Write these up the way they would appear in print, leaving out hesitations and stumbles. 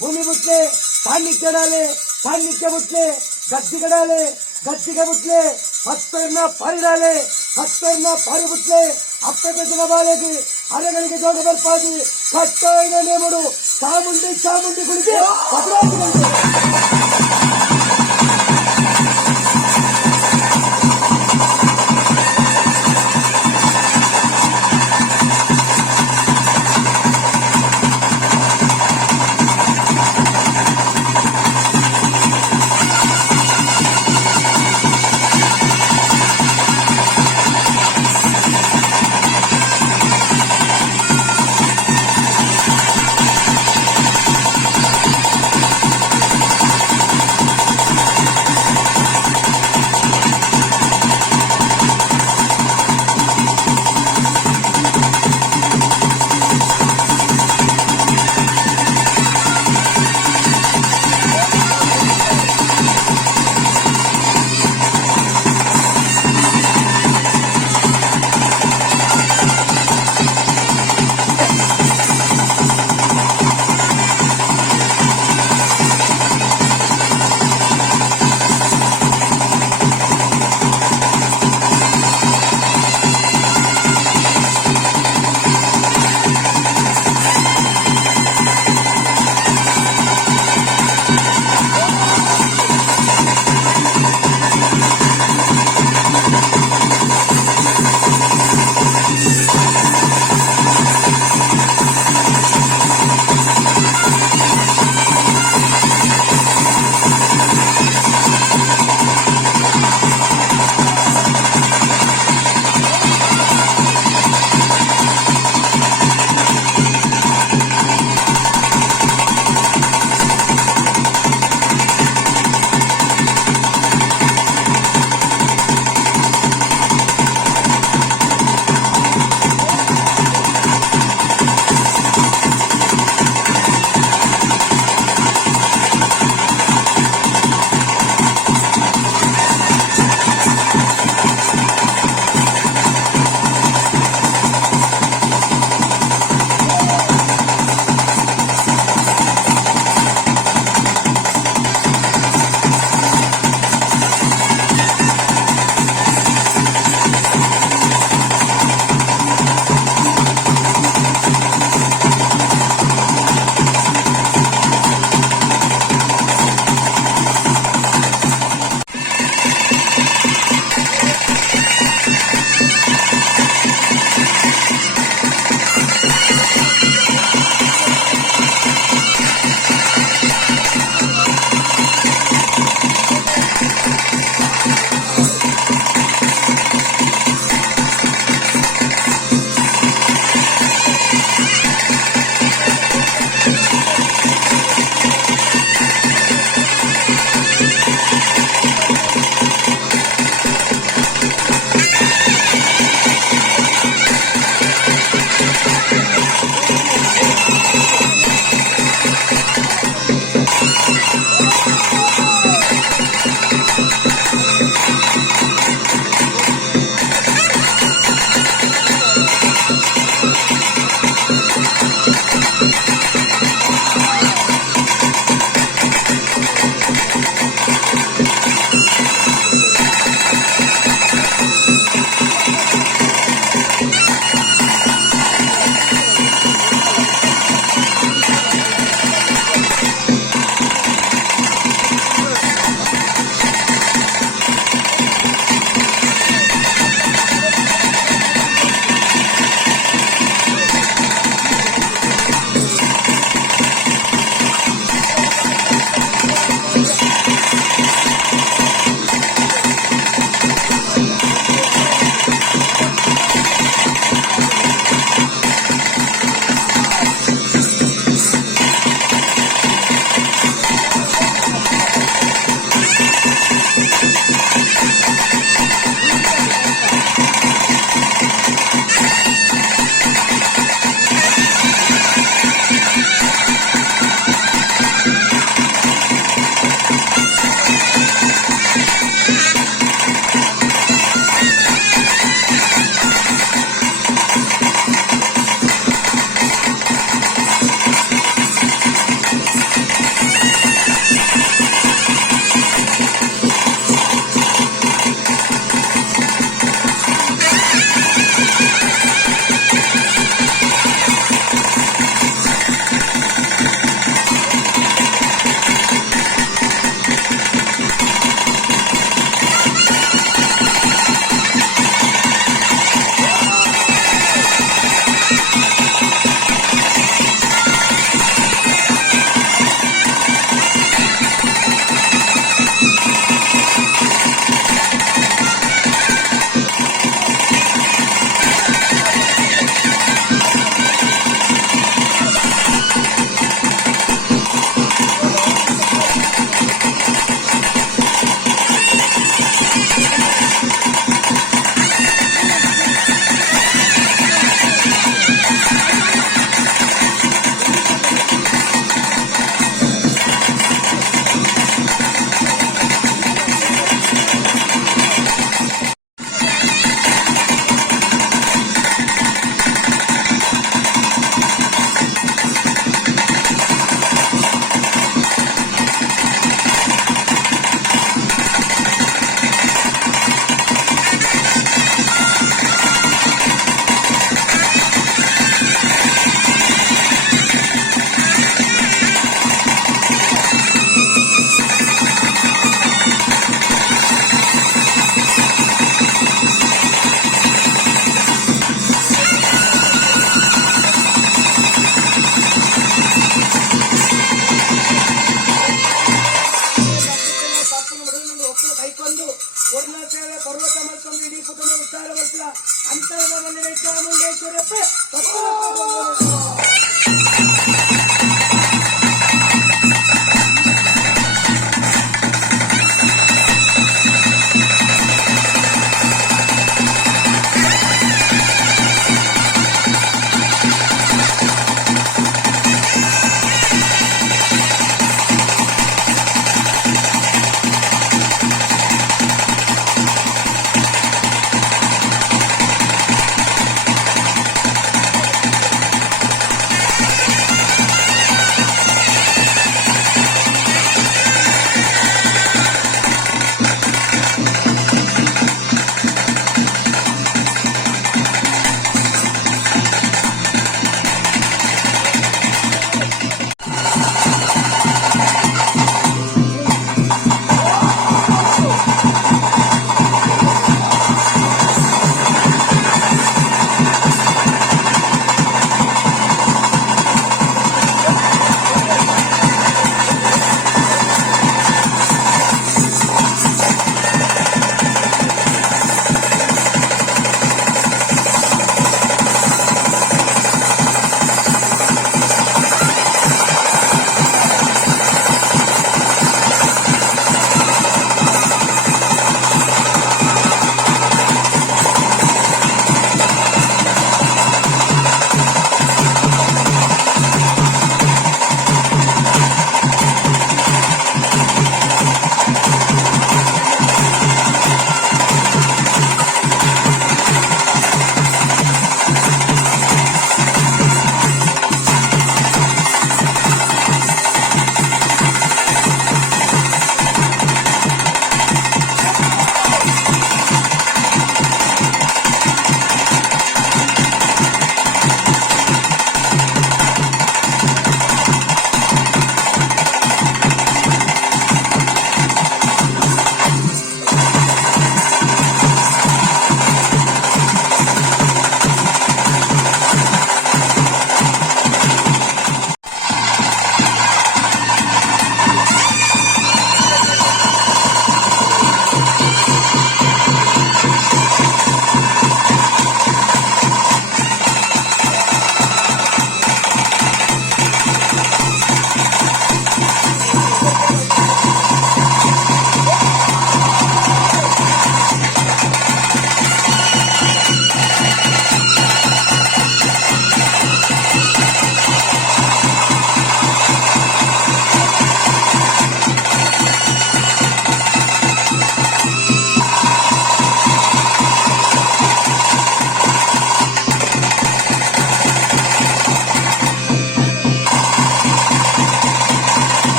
भूमि बुतले सान्निध्य डाले सान्निध्य बुतले गद्दिगे डाले गद्दिगे बुतले हत्तरना पारी डाले हत्तरना पारी बुतले अप्पे जगबालेगी अरगलिगे जोड़ बर्पादी कट्टोइन नेमुडु चामुंडी चामुंडी गुडिगे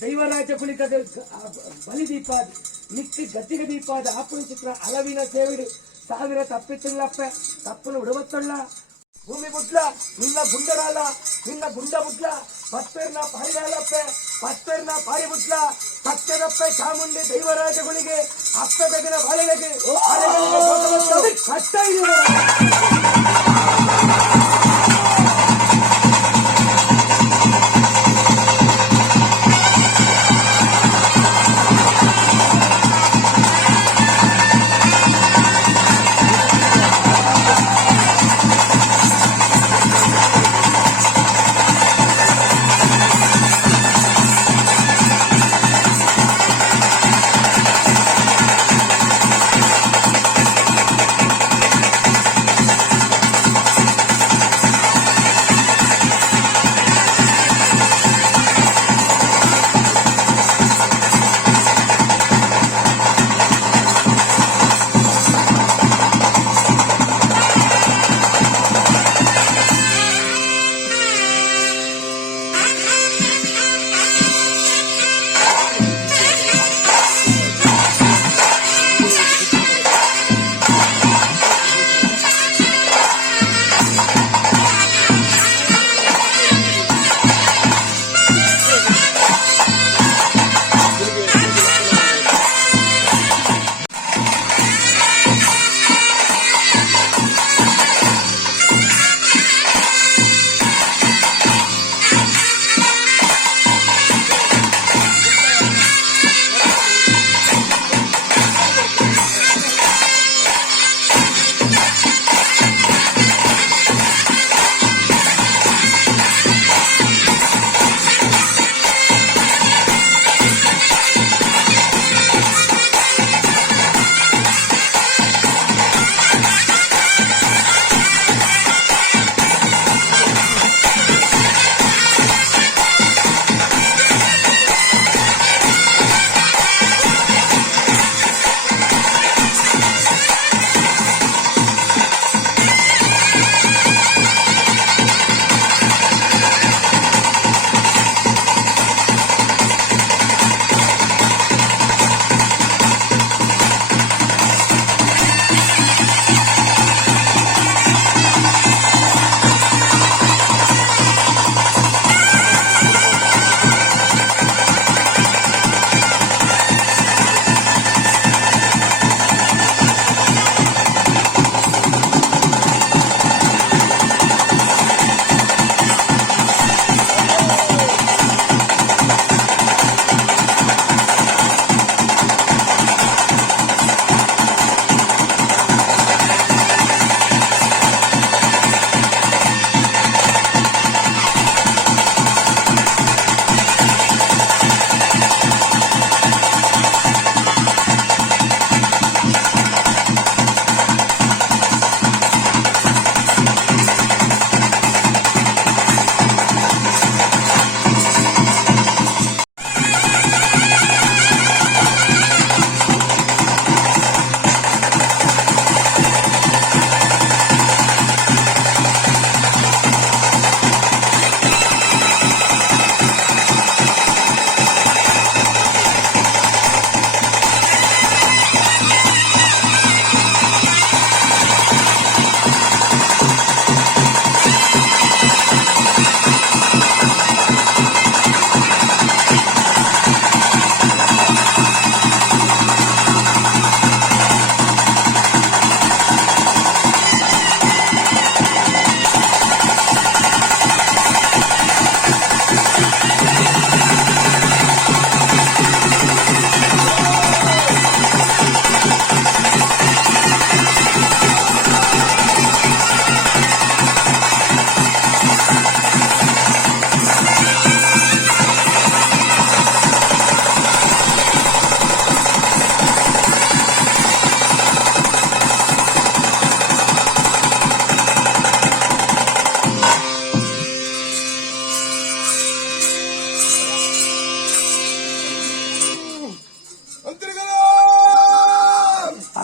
ದೈವರಾಜ ಕುಳಿತದ ಬಲಿ ದೀಪಾದ ನಿತ್ಯ ಗದ್ದಿಗ ದೀಪಾದ ಆಪಣ ಚಿತ್ರ ಅಲವಿನ ಸೇವಿಡು ಸಾವಿರ ತಪ್ಪಿತ್ತುಳ್ಳಪ್ಪ ತಪ್ಪನು ಉಡವತ್ತುಳ್ಳ ಭೂಮಿ ಬುಟ್ಲ ನಿನ್ನ ಗುಂಡರಾಲ ನಿನ್ನ ಗುಂಡ ಬುಟ್ಲ ಪತ್ತರ್ನ ಪಾರಿಗಾಲಪ್ಪ ಪತ್ತರ್ನ ಪಾರಿ ಬುಟ್ಲ ಸತ್ಯದಪ್ಪ ಚಾಮುಂಡಿ ದೈವರಾಜಗಳಿಗೆ ಅಪ್ಪ ಬೆಗನ ಬಾಳೆಗೆ ಕಟ್ಟ ಇದೆ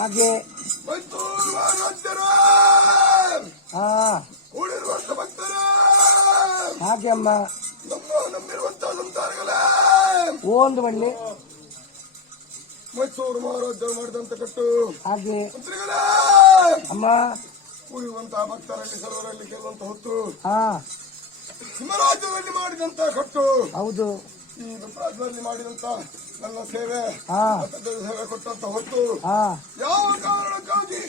ಹಾಗೆ ಮೈಸೂರು ಮಹಾರಾಜರ ಹಾ ಕೂಡಿರುವಂತ ಭಕ್ತರ ಹಾಗೆ ಅಮ್ಮ ನಂಬಿರುವಂತಹ ಸಂತಾನಗಳೇ ಒಂದು ಬಳ್ಳಿ ಮೈಸೂರು ಮಹಾರಾಜರು ಮಾಡಿದಂತ ಕಟ್ಟು ಹಾಗೆ ಮಂತ್ರಿಗಳೇ ಅಮ್ಮ ಕೂಡಿರುವಂತಹ ಭಕ್ತರಲ್ಲಿ ಸರ್ವರಲ್ಲಿ ಕೆಲವಂತ ಹೊತ್ತು ಹಾ ಸಿಂಹರಾಜ್ಯದಲ್ಲಿ ಮಾಡಿದಂತ ಕಟ್ಟು ಹೌದು ಈ ರಾಜ್ಯದಲ್ಲಿ ಮಾಡಿದಂತ ನನ್ನ ಸೇವೆ ಹಾ ಸೇವೆ ಕೊಟ್ಟಂತ ಹೊತ್ತು ಹಾ ಯಾವ ಕಾರಣಕ್ಕಾಗಿ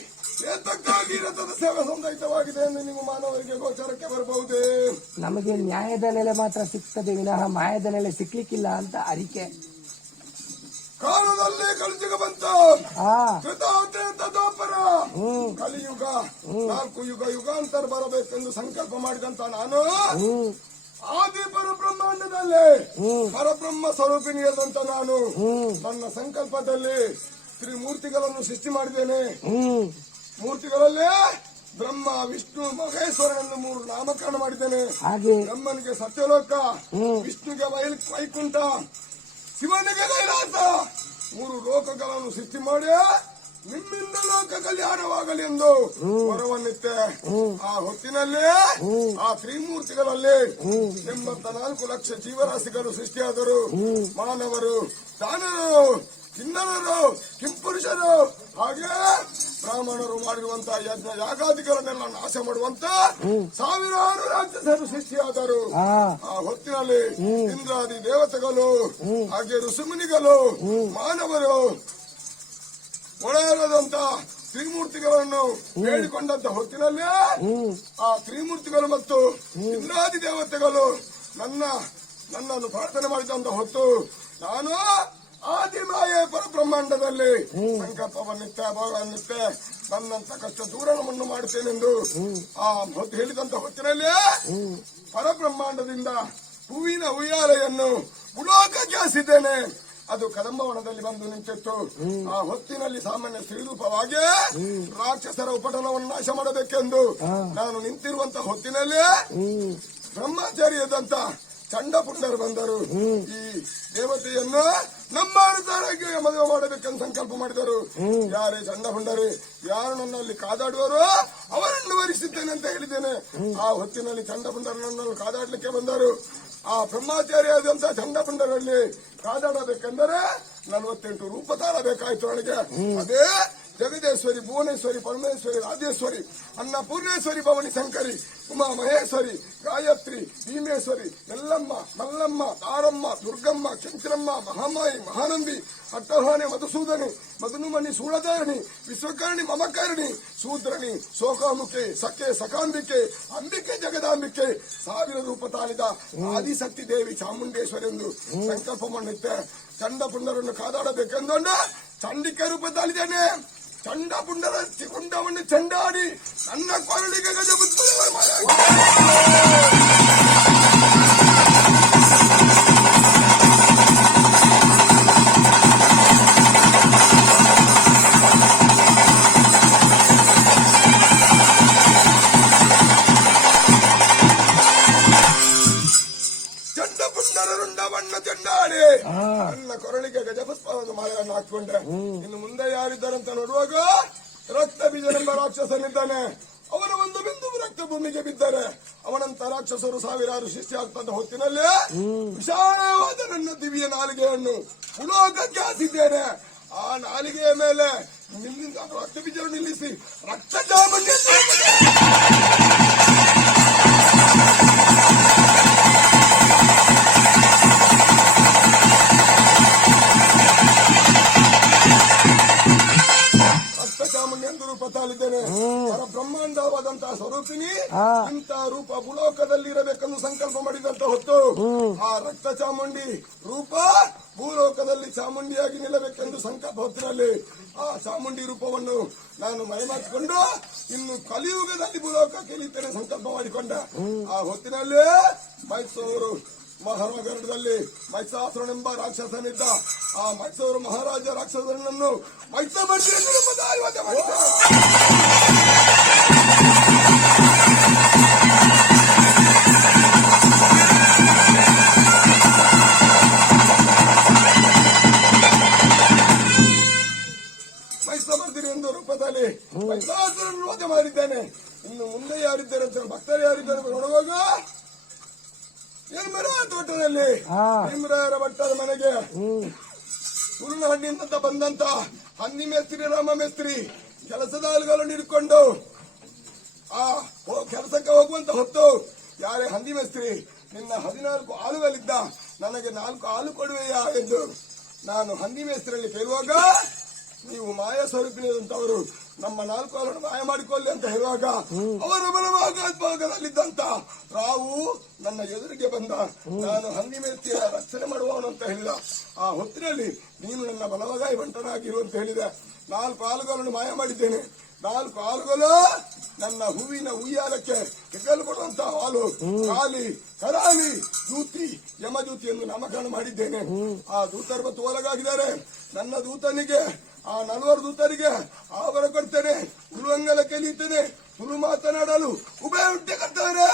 ಏತಕ್ಕಾಗಿ ರಥದ ಸೇವೆ ಸಂದೈತವಾಗಿದೆ ಎಂದು ನೀವು ಮಾನವರಿಗೆ ಗೋಚರಕ್ಕೆ ಬರಬಹುದೇ? ನಮಗೆ ನ್ಯಾಯದ ನೆಲೆ ಮಾತ್ರ ಸಿಗ್ತದೆ ವಿನಃ ಮಾಯದ ನೆಲೆ ಸಿಕ್ಲಿಕ್ಕಿಲ್ಲ ಅಂತ ಅರಿಕೆ. ಕಾಲದಲ್ಲಿ ಕಲಿಯುಗ ಬಂತ ದ್ವಾಪರ ಕಲಿಯುಗ 4 ಯುಗ ಯುಗಾಂತರ ಬರಬೇಕೆಂದು ಸಂಕಲ್ಪ ಮಾಡಿದಂತ ನಾನು ಆದಿ ಪರಬ್ರಹ್ಮಾಂಡದಲ್ಲಿ ಪರಬ್ರಹ್ಮ ಸ್ವರೂಪಿಣಿಯಾದಂತ ನಾನು ನನ್ನ ಸಂಕಲ್ಪದಲ್ಲಿ ತ್ರಿಮೂರ್ತಿಗಳನ್ನು ಸೃಷ್ಟಿ ಮಾಡಿದ್ದೇನೆ. ಮೂರ್ತಿಗಳಲ್ಲಿ ಬ್ರಹ್ಮ ವಿಷ್ಣು ಮಹೇಶ್ವರನನ್ನು 3 ನಾಮಕರಣ ಮಾಡಿದ್ದೇನೆ. ಬ್ರಹ್ಮನಿಗೆ ಸತ್ಯಲೋಕ, ವಿಷ್ಣುಗೆ ವೈಕುಂಠ, ಶಿವನಿಗೆ ಕೈಲಾಸ 3 ಲೋಕಗಳನ್ನು ಸೃಷ್ಟಿ ಮಾಡಿ ನಿಮ್ಮಿಂದ ಲೋಕ ಕಲ್ಯಾಣವಾಗಲಿ ಎಂದು ವರವನ್ನಿತ್ತೆ. ಆ ಹೊತ್ತಿನಲ್ಲಿ ಆ ತ್ರಿಮೂರ್ತಿಗಳಲ್ಲಿ 84 ಲಕ್ಷ ಜೀವರಾಶಿಗಳು ಸೃಷ್ಟಿಯಾದರು. ಮಾನವರು, ದಾನವರು, ಕಿನ್ನರರು, ಕಿಂಪುರುಷರು, ಹಾಗೆ ಬ್ರಾಹ್ಮಣರು ಮಾಡಿರುವಂತಹ ಯಜ್ಞ ಯಾಗಾದಿಗಳನ್ನೆಲ್ಲ ನಾಶ ಮಾಡುವಂತ ಸಾವಿರಾರು ರಾಕ್ಷಸರು ಸೃಷ್ಟಿಯಾದರು. ಆ ಹೊತ್ತಿನಲ್ಲಿ ಇಂದ್ರಾದಿ ದೇವತೆಗಳು, ಹಾಗೆ ಋಷಿಮುನಿಗಳು, ಮಾನವರು ಒಳಗಾದಂತ ತ್ರಿಮೂರ್ತಿಗಳನ್ನು ಬೇಡಿಕೊಂಡಂತ ಹೊತ್ತಿನಲ್ಲಿ ಆ ತ್ರಿಮೂರ್ತಿಗಳು ಮತ್ತು ಇಂದ್ರಾದಿ ದೇವತೆಗಳು ನನ್ನನ್ನು ಪ್ರಾರ್ಥನೆ ಮಾಡಿದಂತ ಹೊತ್ತು ನಾನು ಆದಿಮಾಯೆ ಪರಬ್ರಹ್ಮಾಂಡದಲ್ಲಿ ಸಂಕಲ್ಪವನ್ನಿತ್ತೆ, ಭಗವನ್ನಿತ್ತೆ, ನನ್ನಂತ ಕಷ್ಟ ದೂರವನ್ನು ಮಾಡುತ್ತೇನೆಂದು ಆ ಹೊತ್ತು ಹೇಳಿದಂತ ಹೊತ್ತಿನಲ್ಲಿ ಪರಬ್ರಹ್ಮಾಂಡದಿಂದ ಹೂವಿನ ಉಯ್ಯಾಲೆಯನ್ನು ಉಲೋಕಕ್ಕೆ ಹಾಸಿದ್ದೇನೆ. ಅದು ಕದಂಬವನದಲ್ಲಿ ಬಂದು ನಿಂತಿತ್ತು. ಆ ಹೊತ್ತಿನಲ್ಲಿ ಸಾಮಾನ್ಯ ಸ್ತ್ರೀರೂಪವಾಗಿ ರಾಕ್ಷಸರ ಉಪಟನವನ್ನು ನಾಶ ಮಾಡಬೇಕೆಂದು ನಾನು ನಿಂತಿರುವಂತ ಹೊತ್ತಿನಲ್ಲಿ ಬ್ರಹ್ಮಚಾರಿಯಾದಂತ ಚಂಡಪುಂಡರು ಬಂದರು. ಈ ದೇವತೆಯನ್ನು ನಮ್ಮ ಅನುಸಾರಕ್ಕೆ ಮದುವೆ ಮಾಡಬೇಕೆಂದು ಸಂಕಲ್ಪ ಮಾಡಿದರು. ಯಾರೇ ಚಂಡಪುಂಡರು, ಯಾರು ನನ್ನಲ್ಲಿ ಕಾದಾಡುವರೋ ಅವರನ್ನು ವರಿಸಿದ್ದೇನೆ ಅಂತ ಹೇಳಿದ್ದೇನೆ. ಆ ಹೊತ್ತಿನಲ್ಲಿ ಚಂಡಪುಂಡರು ನನ್ನನ್ನು ಕಾದಾಡಲಿಕ್ಕೆ ಬಂದರು. ಆ ಬ್ರಹ್ಮಚಾರಿಯಾದಂತ ಚಂಡಪುಂಡರಲ್ಲಿ ಕಾದಾಡಬೇಕೆಂದರೆ 48 ರೂಪ ತಾಳಬೇಕಾಯ್ತು ಅವಳಿಗೆ. ಅದೇ ಜಗದೇಶ್ವರಿ, ಭುವನೇಶ್ವರಿ, ಪರಮೇಶ್ವರಿ, ರಾಜೇಶ್ವರಿ, ಅನ್ನಪೂರ್ಣೇಶ್ವರಿ, ಭವನಿ ಶಂಕರಿ, ಉಮಾ ಮಹೇಶ್ವರಿ, ಗಾಯತ್ರಿ, ಭೀಮೇಶ್ವರಿ, ಎಲ್ಲಮ್ಮ, ಮಲ್ಲಮ್ಮ, ತಾರಮ್ಮ, ದುರ್ಗಮ್ಮ, ಕೆಂಚರಮ್ಮ, ಮಹಾಮಾಯಿ, ಮಹಾನಂದಿ, ಅಟ್ಟಹಾನೆ, ಮಧುಸೂದನಿ, ಮಧುನುಮಣಿ, ಸೂಳಧಾರಣಿ, ವಿಶ್ವಕರ್ಣಿ, ಮಮಕರ್ಣಿ, ಶೂದ್ರಣಿ, ಶೋಕಾಮುಖಿ, ಸಖೆ, ಸಖಾಂಬಿಕೆ, ಅಂಬಿಕೆ, ಜಗದಾಂಬಿಕೆ, 1000 ರೂಪ ತಾಳಿದ ಆದಿಶಕ್ತಿ ದೇವಿ ಚಾಮುಂಡೇಶ್ವರಿ ಎಂದು ಸಂಕಲ್ಪ ಮಾಡಿದ್ದೆ. ಚಂಡಪುಂಡರನ್ನು ಕಾದಾಡಬೇಕೆಂದು ಚಂಡಿಕೆ ರೂಪ ತಾಳಿದ್ದೇನೆ. ಚಂಡಪುಂಡರ ಕುಂಡವನ್ನು ಚೆಂಡಾಡಿ ನನ್ನ ಕೊರಳಿಗೆ ಗಜ ರುಂಡವನ್ನ ಚೆಂಡಾಡಿ ನನ್ನ ಕೊರಳಿಗೆ ಗಜಪುಷ್ಪವನ್ನು ಮಾಲೆಯನ್ನು ಹಾಕಿಕೊಂಡೆ. ಇನ್ನು ಮುಂದೆ ಯಾರಿದ್ದಾರಂತ ನೋಡುವಾಗ ರಕ್ತ ಬೀಜನೆಂಬ ರಾಕ್ಷಸನಿದ್ದಾನೆ. ಅವನ ಒಂದು ಬಿಂದು ರಕ್ತ ಭೂಮಿಗೆ ಬಿದ್ದರೆ ಅವನಂತ ರಾಕ್ಷಸರು ಸಾವಿರಾರು ಸೃಷ್ಟಿಯಾಗ್ತಂತ ಹೊತ್ತಿನಲ್ಲಿ ವಿಶಾಲವಾದ ನನ್ನ ದಿವ್ಯ ನಾಲಿಗೆಯನ್ನು ಉಲೋಕಕ್ಕೆ ಹಾಸಿದ್ದೇನೆ. ಆ ನಾಲಿಗೆಯ ಮೇಲೆ ರಕ್ತ ಬೀಜ ನಿಲ್ಲಿಸಿ ರಕ್ತ ಚಾಮುಂಡಿ ಎಂದು ರೂಪ ತಾಳಿದ್ದೇನೆ. ಬ್ರಹ್ಮಾಂಡವಾದಂತಹ ಸ್ವರೂಪಿಣಿ ಇಂತಹ ರೂಪ ಭೂಲೋಕದಲ್ಲಿ ಇರಬೇಕೆಂದು ಸಂಕಲ್ಪ ಮಾಡಿದಂತ ಹೊತ್ತು ಆ ರಕ್ತ ಚಾಮುಂಡಿ ರೂಪ ಭೂಲೋಕದಲ್ಲಿ ಚಾಮುಂಡಿಯಾಗಿ ನಿಲ್ಲಬೇಕೆಂದು ಸಂಕಲ್ಪ ಹೊತ್ತಿನಲ್ಲಿ ಆ ಚಾಮುಂಡಿ ರೂಪವನ್ನು ನಾನು ಮರೆಮಾಚಿಕೊಂಡು ಇನ್ನು ಕಲಿಯುಗದಲ್ಲಿ ಭೂಲೋಕಕ್ಕೆ ಇಳಿತೇನೆ ಸಂಕಲ್ಪ ಮಾಡಿಕೊಂಡೆ. ಆ ಹೊತ್ತಿನಲ್ಲಿ ಮೈಸೂರು ಮಹಾನಗರದಲ್ಲಿ ಮೈಸಾಸುರನೆಂಬ ರಾಕ್ಷಸನಿದ್ದ. ಆ ಮೈಸೂರು ಮಹಾರಾಜ ರಾಕ್ಷಸನನ್ನು ಮೈಸಮರ್ದಿನಿ ಎಂದು ರೂಪದಲ್ಲಿ ಮಹಿಷಾಸುರನನ್ನು ವಧೆ ಮಾಡಿದ್ದೇನೆ. ಇನ್ನು ಮುಂದೆ ಯಾರಿದ್ದಾರೆ ಅಂತ ಭಕ್ತರು ಯಾರಿದ್ದಾರೆ ನೋಡುವಾಗ ಯಮರ ತೋಟದಲ್ಲಿ ಭೀಮರಾಯರ ಭಟ್ಟರ ಮನೆಗೆ ಹುರುನಹಳ್ಳಿಯಿಂದ ಬಂದಂತ ಹಂದಿ ಮೇಸ್ತ್ರಿ ರಾಮ ಮೇಸ್ತ್ರಿ ಕೆಲಸದ ಆಳುಗಳನ್ನು ಹಿಡ್ಕೊಂಡು ಆ ಕೆಲಸಕ್ಕೆ ಹೋಗುವಂತ ಹೊತ್ತು ಯಾರೇ ಹಂದಿ ಮೇಸ್ತ್ರಿ ನಿನ್ನ 14 ಆಳುಗಳಿದ್ದ ನನಗೆ 4 ಆಳು ಕೊಡುವೆಯಾ ಎಂದು ನಾನು ಹಂದಿ ಮೇಸ್ತ್ರಿಯಲ್ಲಿ ಕೇಳುವಾಗ ನೀವು ಮಾಯಾ ಸ್ವರೂಪಿನಂತವರು ನಮ್ಮ 4 ಆಳುಗಳನ್ನು ಮಾಯ ಮಾಡಿಕೊಳ್ಳಿ ಅಂತ ಹೇಳುವಾಗ ಅವರ ಬಲಭಾಗದಲ್ಲಿದ್ದಂತ ರಾವು ನನ್ನ ಎದುರಿಗೆ ಬಂದ. ನಾನು ಹಂದಿ ಮೇಸ್ತ್ರಿಯ ರಕ್ಷಣೆ ಮಾಡುವವನು ಅಂತ ಹೇಳಿದ. ಆ ಹೊತ್ತಿನಲ್ಲಿ ನೀನು ನನ್ನ ಬಲಭಾಗ ಬಂಟನಾಗಿರು ಅಂತ ಹೇಳಿದೆ. 4 ಆಳುಗಳನ್ನು ಮಾಯ ಮಾಡಿದ್ದೇನೆ. 4 ಆಳುಗಳು ನನ್ನ ಹೂವಿನ ಉಯ್ಯಾಲಕ್ಕೆ ಹೆಗಲು ಕೊಡುವಂತ ಹಾಲು ಕಾಲಿ ಕರಾಲಿ ದೂತಿ ಯಮದೂತಿ ಎಂದು ನಾಮಕರಣ ಮಾಡಿದ್ದೇನೆ. ಆ ದೂತರು ಮತ್ತು ಒಳಗಾಗಿದ್ದಾರೆ. ನನ್ನ ದೂತನಿಗೆ ಆ 40 ದೂತರಿಗೆ ಆವರ ಕೊಡ್ತೇನೆ, ಉಳುವಂಗಲ ಕಲಿಯುತ್ತೇನೆ, ತುಳು ಮಾತನಾಡಲು ಉಭಯ ಉಂಟೆ ಕರ್ತಾರೆ.